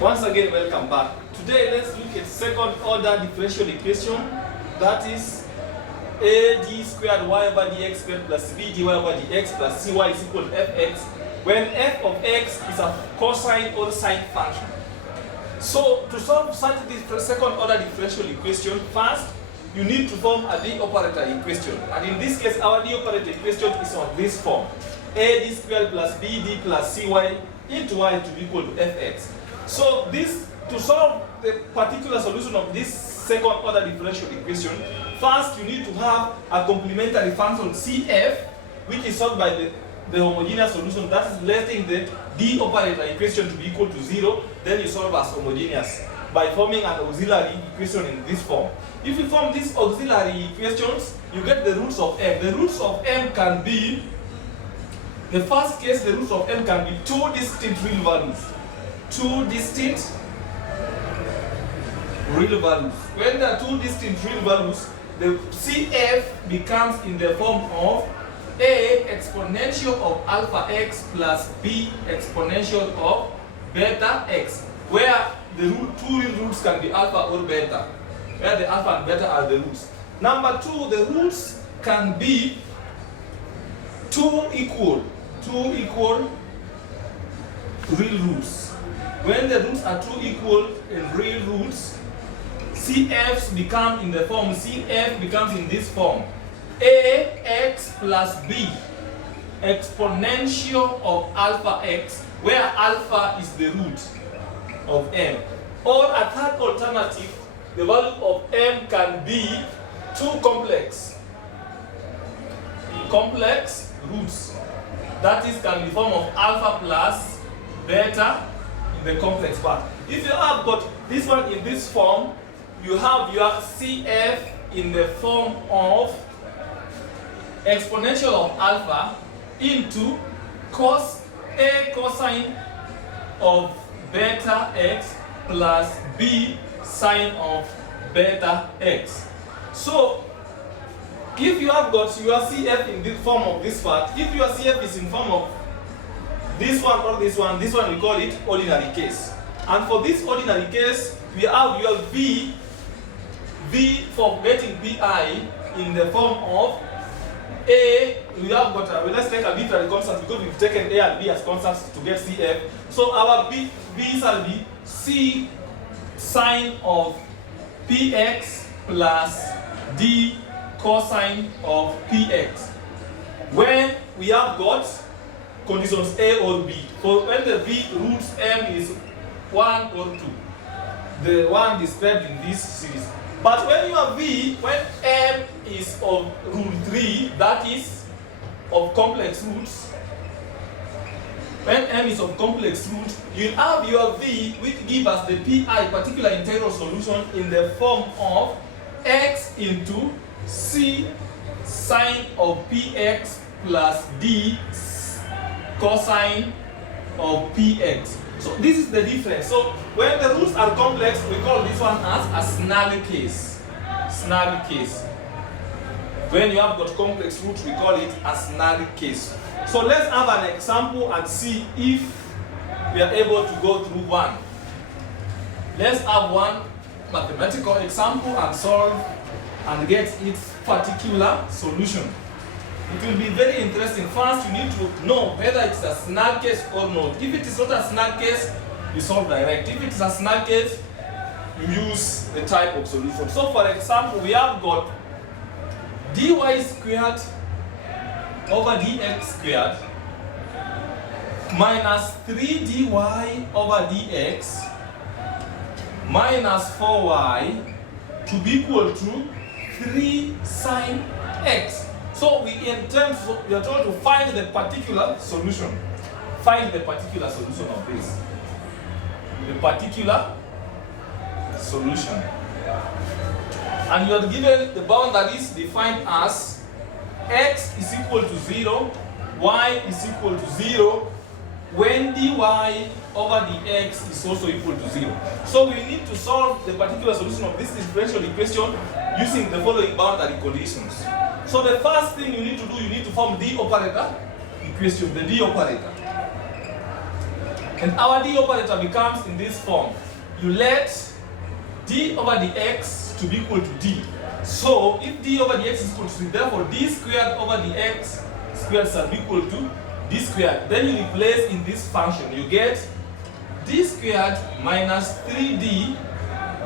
Once again, welcome back. Today, let's look at second order differential equation, that is a d squared y over dx squared plus b dy over dx plus cy is equal to fx, when f of x is a cosine or sine function. So, to solve such this second order differential equation, first, you need to form a d operator equation. And in this case, our d operator equation is on this form. A d squared plus bd plus cy into y to be equal to fx. So this, to solve the particular solution of this second order differential equation, first you need to have a complementary function CF, which is solved by the homogeneous solution, that is letting the d operator equation to be equal to 0, then you solve as homogeneous by forming an auxiliary equation in this form. If you form these auxiliary equations, you get the roots of m. The roots of m can be, the first case, the roots of m can be two distinct real values. Two distinct real values. When there are two distinct real values, the CF becomes in the form of A exponential of alpha x plus B exponential of beta x, where the two real roots can be alpha or beta, where the alpha and beta are the roots. Number two, the roots can be two equal real roots. When the roots are two equal in real roots, CFs become in the form, CF becomes in this form, AX plus B exponential of alpha x, where alpha is the root of m. Or a third alternative, the value of m can be two complex roots. That is, can be form of alpha plus beta in the complex part. If you have got this one in this form, you have your CF in the form of exponential of alpha into A cosine of beta x plus B sine of beta x. So, if you have got your CF in the form of this part, if your CF is in form of this one or this one we call it ordinary case. And for this ordinary case, we have your V for getting Pi in the form of A. We have got let's take a arbitrary constant because we've taken A and B as constants to get CF. So our B shall be C sine of Px plus D cosine of Px, when we have got conditions A or B. For when the V roots m is 1 or 2, the one described in this series. But when you have V, when m is of rule 3, that is of complex roots, when m is of complex roots, you have your V which gives us the Pi, particular integral solution, in the form of x into C sine of Px plus D cosine of Px. So this is the difference. So when the roots are complex, we call this one as a snarl case. Snarl case. When you have got complex roots, we call it a snarl case. So let's have an example and see if we are able to go through one. Let's have one mathematical example and solve and get its particular solution. It will be very interesting. First, you need to know whether it's a snarl case or not. If it is not a snarl case, you solve direct. If it is a snarl case, you use the type of solution. So, for example, we have got dy squared over dx squared minus 3dy over dx minus 4y to be equal to 3 sine x. So we are told to find the particular solution. Find the particular solution of this. The particular solution. And you are given the bound that is defined as x is equal to 0, y is equal to 0, when dy over dx is also equal to 0. So we need to solve the particular solution of this differential equation using the following boundary conditions. So the first thing you need to do, you need to form the operator equation, the d operator. And our d operator becomes in this form. You let d over dx to be equal to d. So if d over dx is equal to 3, therefore d squared over dx squared shall be equal to d squared. Then you replace in this function. You get d squared minus 3d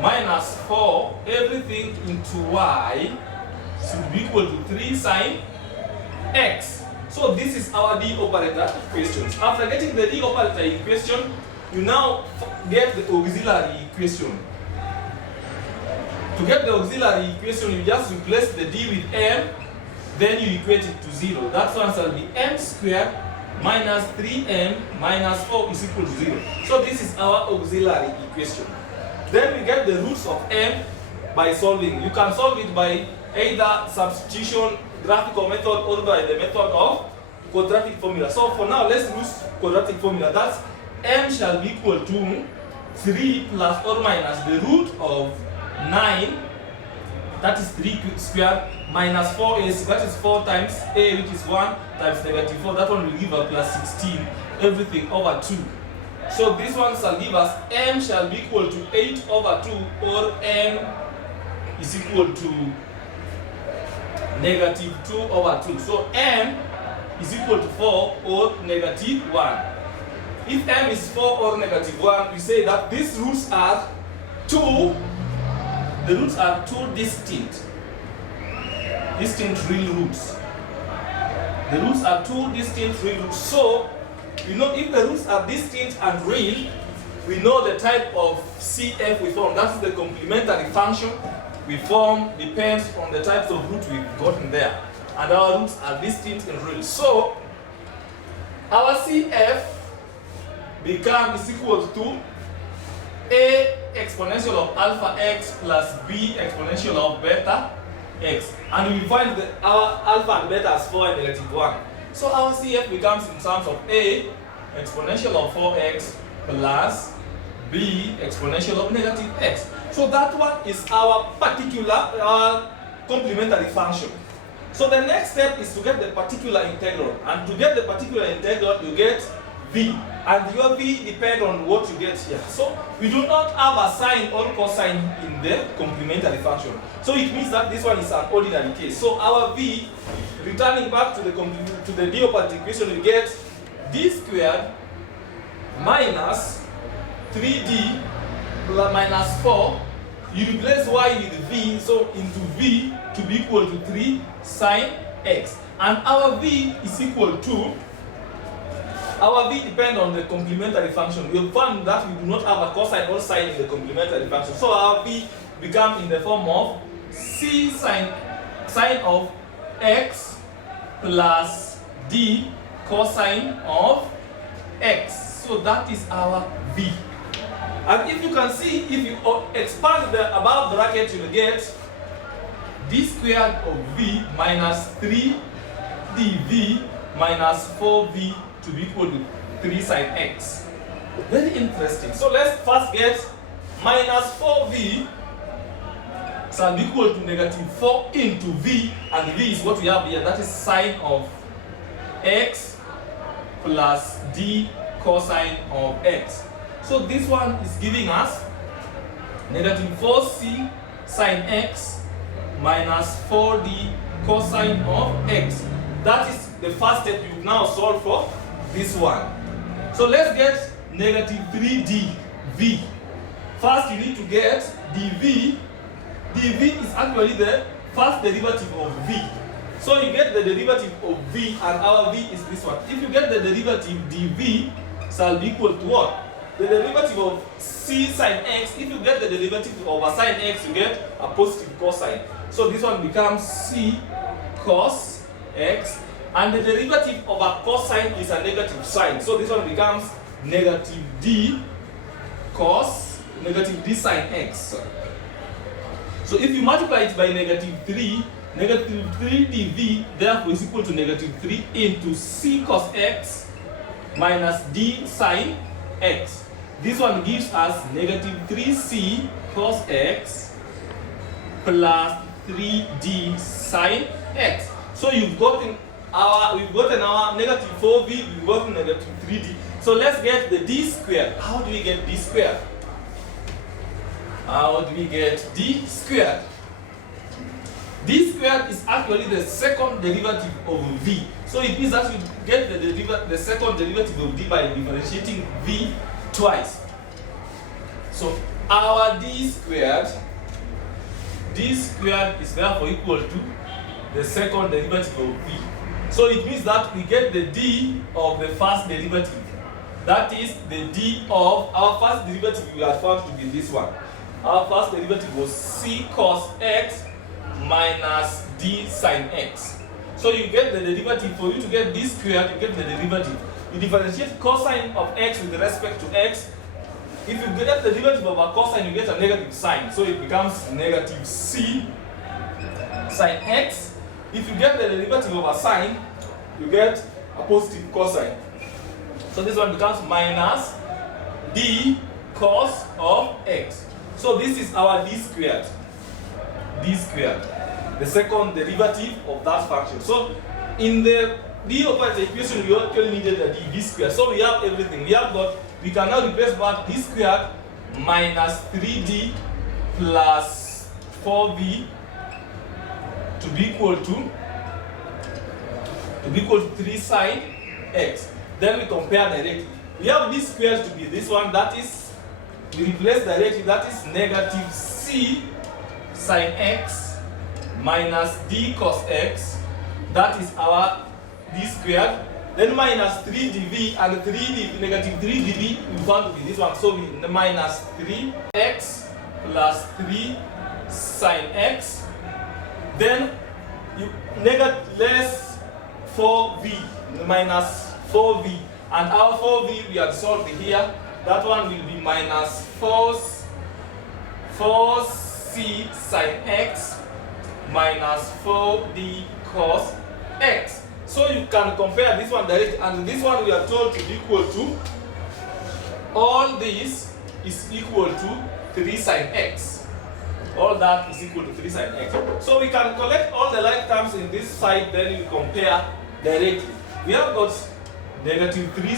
minus 4, everything into y should be equal to 3 sine x. So this is our d operator equations. After getting the d operator equation, you now get the auxiliary equation. To get the auxiliary equation, you just replace the d with m, then you equate it to 0. That one shall be m squared minus 3m minus 4 is equal to 0. So this is our auxiliary equation. Then we get the roots of m by solving. You can solve it by either substitution, graphical method, or by the method of quadratic formula. So for now, let's use quadratic formula. That's m shall be equal to 3 plus or minus the root of 9, that is 3 squared, minus 4a, that is 4 times a, which is 1, times negative 4, that one will give us plus 16, everything over 2. So this one shall give us m shall be equal to 8 over 2, or m is equal to negative 2 over 2. So m is equal to 4 or negative 1. If m is 4 or negative 1, we say that these roots are 2. The roots are two distinct real roots. The roots are two distinct real roots. So, you know, if the roots are distinct and real, we know the type of CF we form. That is the complementary function we form depends on the types of roots we've gotten there. And our roots are distinct and real. So, our CF becomes equal to a exponential of alpha x plus b exponential of beta x. And we find that our alpha and beta as 4 and negative 1. So our CF becomes in terms of a exponential of 4x plus b exponential of negative x. So that one is our particular complementary function. So the next step is to get the particular integral. And to get the particular integral, you get v. And your v depends on what you get here. So we do not have a sine or cosine in the complementary function. So it means that this one is an ordinary case. So our v, returning back to the d operator equation, we get d squared minus 3d plus minus 4. You replace y with v, so into v to be equal to 3 sine x. And our v is equal to, our v depends on the complementary function. We have found that we do not have a cosine or sine in the complementary function. So our v becomes in the form of c sine of x plus d cosine of x. So that is our v. And if you can see, if you expand the above bracket, you will get d squared of v minus 3dv minus 4v to be equal to 3 sine x. Very interesting. So let's first get minus 4v shall be equal to negative 4 into v, and v is what we have here, that is sine of x plus d cosine of x. So this one is giving us negative 4c sine x minus 4d cosine of x. That is the first step. You now solve for this one. So let's get negative 3dv. First you need to get dv. dv is actually the first derivative of v. So you get the derivative of v, and our v is this one. If you get the derivative, dv shall be equal to what? The derivative of c sine x. If you get the derivative of a sine x, you get a positive cosine. So this one becomes c cos x, and the derivative of a cosine is a negative sign. So this one becomes negative d sine x. So if you multiply it by negative 3 dv therefore is equal to negative 3 into c cos x minus d sine x. This one gives us negative 3c cos x plus 3d sine x. So we've gotten our negative 4v, we've gotten negative 3d. So let's get the d squared. How do we get d squared? How do we get d squared? D squared is actually the second derivative of v. So it means that you get the second derivative of d by differentiating v twice. So our d squared is therefore equal to the second derivative of v. So it means that we get the d of the first derivative. That is the d of our first derivative we had found to be this one. Our first derivative was c cos x minus d sine x. So you get the derivative. For you to get d squared, you get the derivative. You differentiate cosine of x with respect to x. If you get the derivative of a cosine, you get a negative sign. So it becomes negative c sine x. If you get the derivative of a sine, you get a positive cosine. So this one becomes minus d cos of x. So this is our d squared. D squared, the second derivative of that function. So in the d operator equation, we actually needed a d squared. So we have everything. We can now replace back d squared minus 3d plus 4v to be equal to 3 sine x. Then we compare directly. We have d squared to be this one, that is, we replace directly, that is negative c sine x minus d cos x. That is our d squared. Then minus 3dv, and 3d, negative 3dv, we found to be this one. So we minus 3x plus 3 sine x. Then you less 4v, minus 4v. And our 4v we have solved here. That one will be minus 4c sine x minus 4d cos x. So you can compare this one directly, and this one we are told to be equal to, all this is equal to 3 sine x. All that is equal to 3 sine x. So we can collect all the like terms in this side, then we compare directly. We have got negative c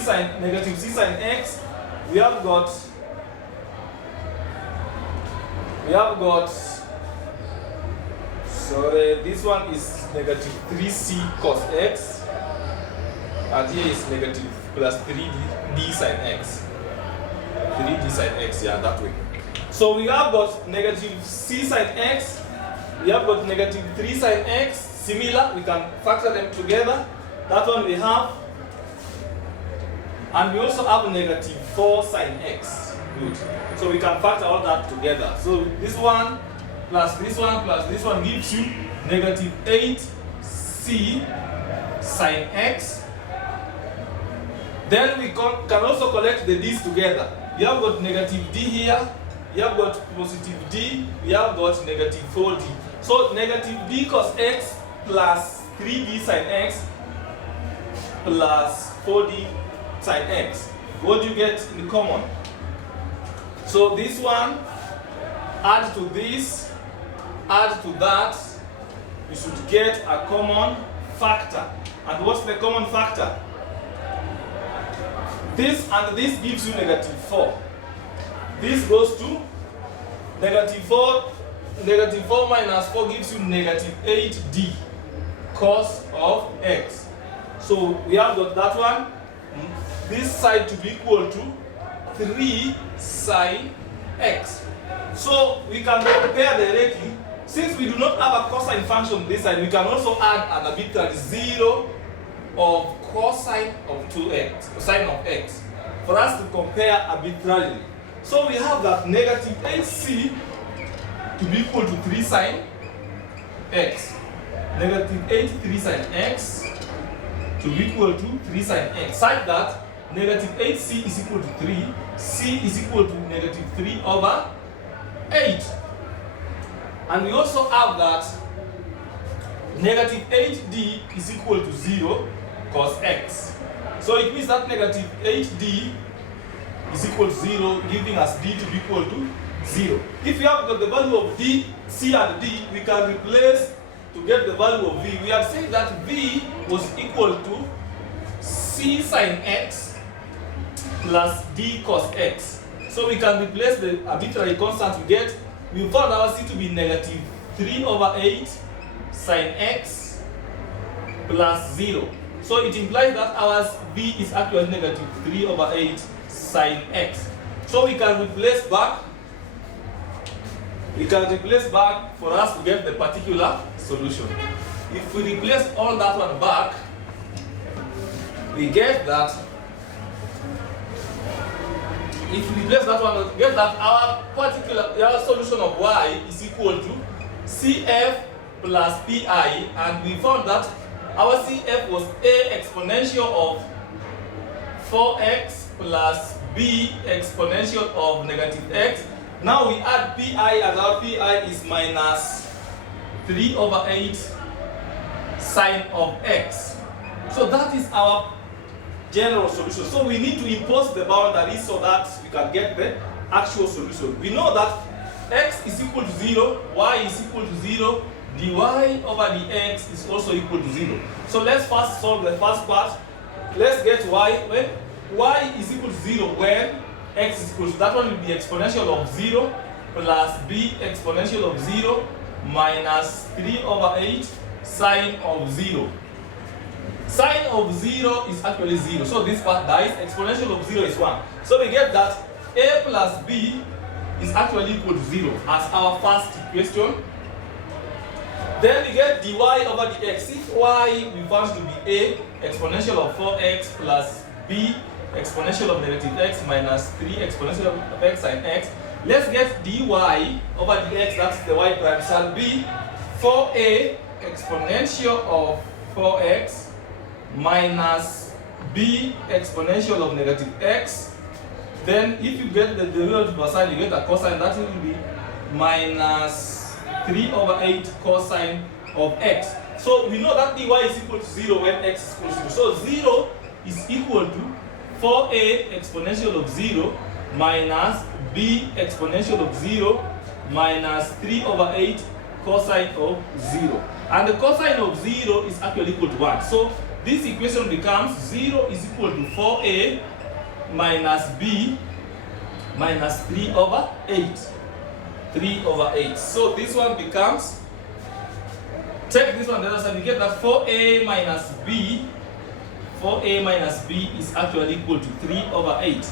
sine x. We have got this one is negative 3c cos x, and here is negative plus 3d sine x. 3d sine x, yeah, that way. So we have got negative c sine x, we have got negative 3 sine x, similar, we can factor them together. That one we have. And we also have negative 4 sine x. Good. So we can factor all that together. So this one plus this one plus this one gives you negative 8c sine x. Then we can also collect the d's together. We have got negative d here, we have got positive d, we have got negative 4d. So negative d cos x plus 3d sine x plus 4d sine x. What do you get in common? So this one, add to this, add to that, you should get a common factor. And what's the common factor? This and this gives you negative 4. This goes to negative 4. Negative 4 minus 4 gives you negative 8d cos of x. So we have got that one. This side to be equal to 3 sine x. So we can compare directly. Since we do not have a cosine function this side, we can also add an arbitrary 0 of cosine of 2x, sine of x, for us to compare arbitrarily. So we have that negative 8c to be equal to 3 sine x. Negative 8 3 sine x to be equal to 3 sine x, such that negative 8c is equal to 3, c is equal to negative 3 over 8. And we also have that negative 8d is equal to 0 cos x. So it means that negative 8d is equal to 0, giving us d to be equal to 0. If we have got the value of d, c and d, we can replace to get the value of v. We have said that v was equal to c sine x plus d cos x. So we can replace the arbitrary constant we get. We found our c to be negative 3 over 8 sine x plus 0. So it implies that our b is actually negative 3 over 8 sine x. So we can replace back. For us to get the particular solution. If we replace all that one back, we get that. If we replace that one, we get that our solution of y is equal to CF plus PI, and we found that our CF was a exponential of 4x plus b exponential of negative x. Now we add PI, and our PI is minus 3 over 8 sine of x. So that is our general solution. So we need to impose the boundaries so that we can get the actual solution. We know that x is equal to 0, y is equal to 0, dy over dx is also equal to 0. So let's first solve the first part. Let's get y. When y is equal to 0, when x is equal to, that one will be exponential of 0 plus b exponential of 0 minus 3 over 8 sine of 0. Sine of 0 is actually 0. So this part dies. Exponential of 0 is 1. So we get that a plus b is actually equal to 0 as our first equation. Then we get dy over dx. If y we found to be a exponential of 4x plus b exponential of negative x minus 3 exponential of x sine x. Let's get dy over dx, that's the y prime, shall be 4a exponential of 4x minus b exponential of negative x. Then if you get the derivative aside, you get a cosine, that will be minus 3 over 8 cosine of x. So we know that dy is equal to 0 when x is equal to 0. So 0 is equal to 4a exponential of 0 minus b exponential of 0 minus 3 over 8 cosine of 0. And the cosine of 0 is actually equal to 1. So this equation becomes 0 is equal to 4a minus b minus 3 over 8. 3 over 8. So this one becomes, take this one the other side, we get that 4a minus b is actually equal to 3 over 8.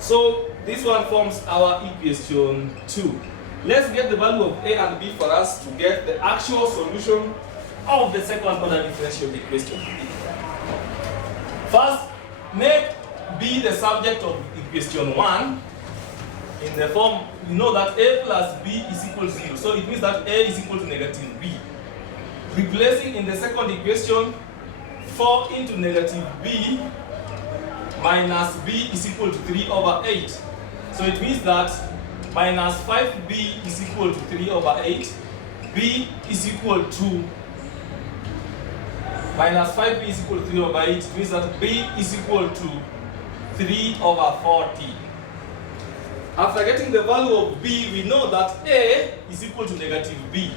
So this one forms our equation 2. Let's get the value of a and b for us to get the actual solution of the second order differential equation. First, make b the subject of equation 1 in the form, we know that a plus b is equal to 0. So it means that a is equal to negative b. Replacing in the second equation, 4 into negative b minus b is equal to 3 over 8. So it means that minus 5b is equal to 3 over 8. b is equal to minus 5b is equal to 3 over 8. It means that b is equal to 3 over 40. After getting the value of b, we know that a is equal to negative b.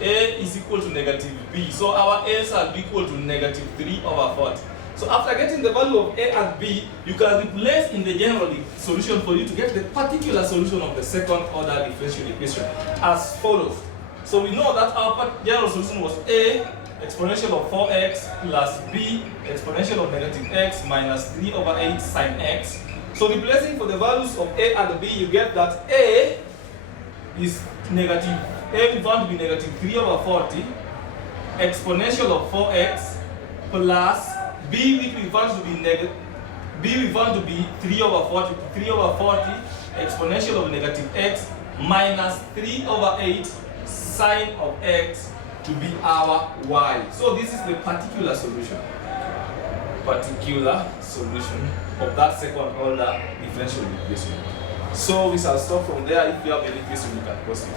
A is equal to negative b. So our a shall be equal to negative 3 over 40. So after getting the value of a and b, you can replace in the general solution for you to get the particular solution of the second order differential equation as follows. So we know that our general solution was a exponential of 4x plus b exponential of negative x minus 3 over 8 sine x. So replacing for the values of a and b, you get that a is negative, a we found to be negative 3 over 40 exponential of 4x plus b which we found to be negative, b we found to be 3 over 40 exponential of negative x minus 3 over 8 sine of x to be our y. So this is the particular solution of that second order differential equation. So we shall stop from there. If you have any question, you can post it.